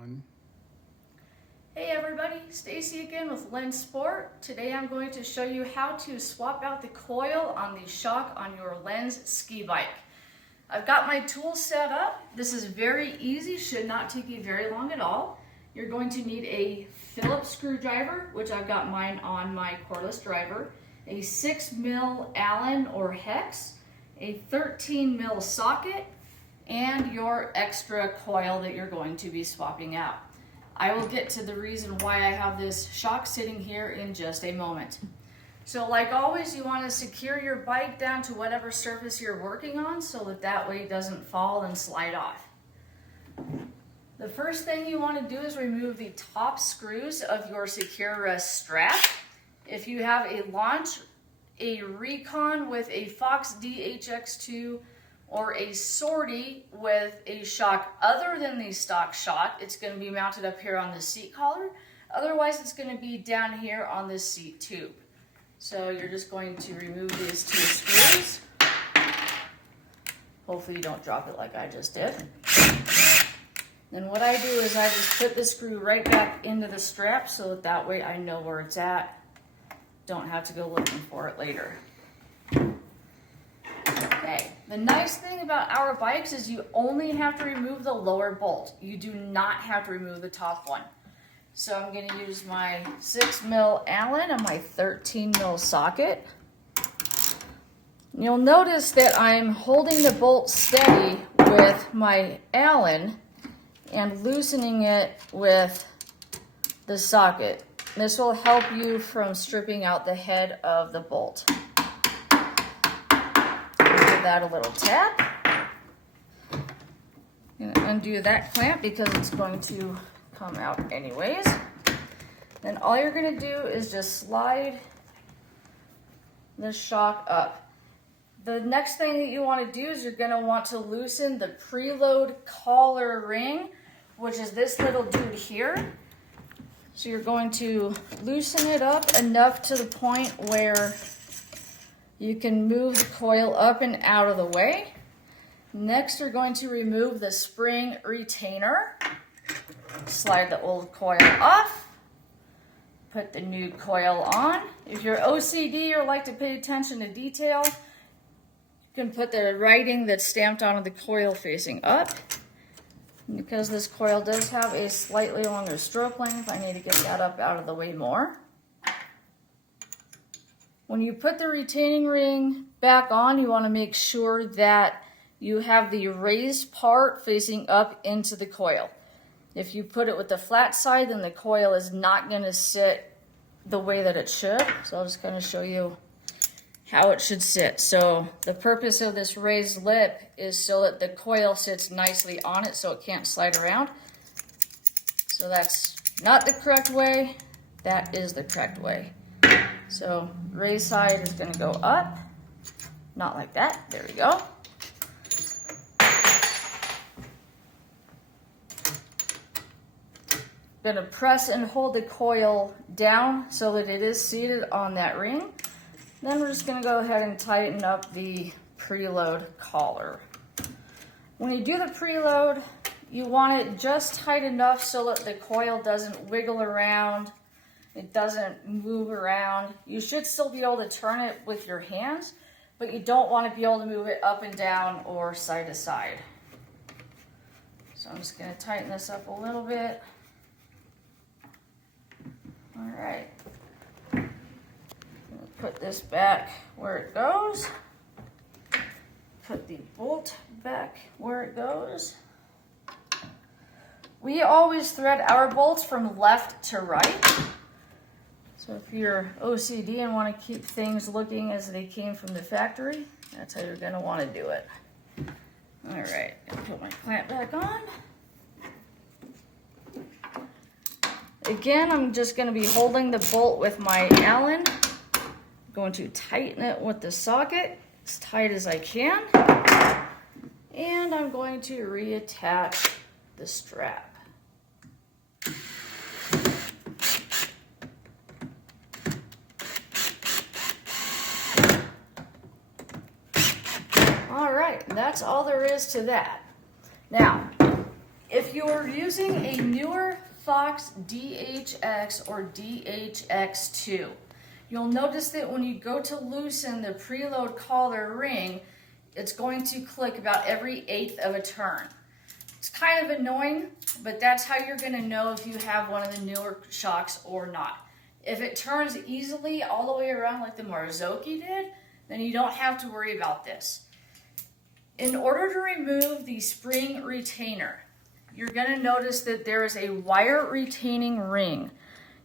on. Hey everybody, Stacy again with Lenz Sport. Today I'm going to show you how to swap out the coil on the shock on your Lenz ski bike. I've got my tools set up. This is very easy, should not take you very long at all. You're going to need a Phillips screwdriver, which I've got mine on my cordless driver, a 6mm Allen or hex, a 13mm socket, and your extra coil that you're going to be swapping out. I will get to the reason why I have this shock sitting here in just a moment. So like always, you want to secure your bike down to whatever surface you're working on so that way it doesn't fall and slide off. The first thing you want to do is remove the top screws of your Secure strap. If you have a launch, a Recon with a Fox DHX2, or a sortie with a shock other than the stock shock, it's going to be mounted up here on the seat collar. Otherwise, it's going to be down here on this seat tube. So you're just going to remove these two screws. Hopefully you don't drop it like I just did. Then what I do is I just put the screw right back into the strap so that way I know where it's at. Don't have to go looking for it later. Okay, the nice thing about our bikes is you only have to remove the lower bolt. You do not have to remove the top one. So I'm going to use my 6mm Allen and my 13mm socket. You'll notice that I'm holding the bolt steady with my Allen and loosening it with the socket. This will help you from stripping out the head of the bolt. Give that a little tap. I'm going to undo that clamp because it's going to come out anyways. Then all you're going to do is just slide the shock up. The next thing that you want to do is you're going to want to loosen the preload collar ring, which is this little dude here. So you're going to loosen it up enough to the point where you can move the coil up and out of the way. Next, you're going to remove the spring retainer. Slide the old coil off. Put the new coil on. If you're OCD or like to pay attention to detail, you can put the writing that's stamped onto the coil facing up. And because this coil does have a slightly longer stroke length, I need to get that up out of the way more. When you put the retaining ring back on, you want to make sure that you have the raised part facing up into the coil. If you put it with the flat side, then the coil is not going to sit the way that it should. So I'll just kind of show you how it should sit. So the purpose of this raised lip is so that the coil sits nicely on it so it can't slide around. So that's not the correct way. That is the correct way. So raised side is going to go up, not like that. There we go. Going to press and hold the coil down so that it is seated on that ring. Then we're just going to go ahead and tighten up the preload collar. When you do the preload, you want it just tight enough so that the coil doesn't wiggle around. It doesn't move around. You should still be able to turn it with your hands, but you don't want to be able to move it up and down or side to side. So I'm just going to tighten this up a little bit. All right. Put this back where it goes. Put the bolt back where it goes. We always thread our bolts from left to right. So if you're OCD and want to keep things looking as they came from the factory, that's how you're going to want to do it. All right, put my clamp back on. Again, I'm just going to be holding the bolt with my Allen. I'm going to tighten it with the socket as tight as I can. And I'm going to reattach the strap. All right, that's all there is to that. Now, If you're using a newer Fox DHX or DHX2, you'll notice that when you go to loosen the preload collar ring, it's going to click about every 1/8 of a turn. It's kind of annoying, but that's how you're going to know if you have one of the newer shocks or not. If it turns easily all the way around like the Marzocchi did, then you don't have to worry about this. In order to remove the spring retainer, you're going to notice that there is a wire retaining ring.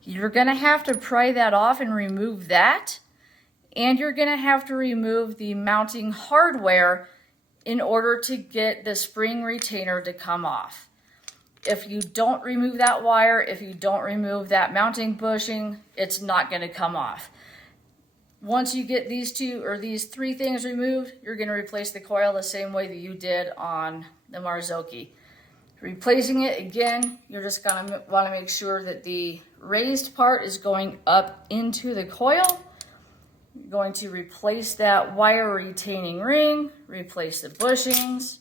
You're going to have to pry that off and remove that, and you're going to have to remove the mounting hardware in order to get the spring retainer to come off. If you don't remove that wire, if you don't remove that mounting bushing, it's not going to come off. Once you get these three things removed, you're going to replace the coil the same way that you did on the Marzocchi. Replacing it again, you're just going to want to make sure that the raised part is going up into the coil. You're going to replace that wire retaining ring, replace the bushings,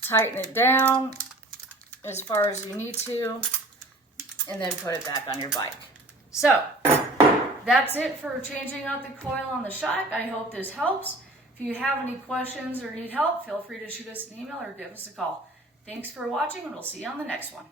tighten it down as far as you need to, and then put it back on your bike. So, that's it for changing out the coil on the shock. I hope this helps. If you have any questions or need help, feel free to shoot us an email or give us a call. Thanks for watching, and we'll see you on the next one.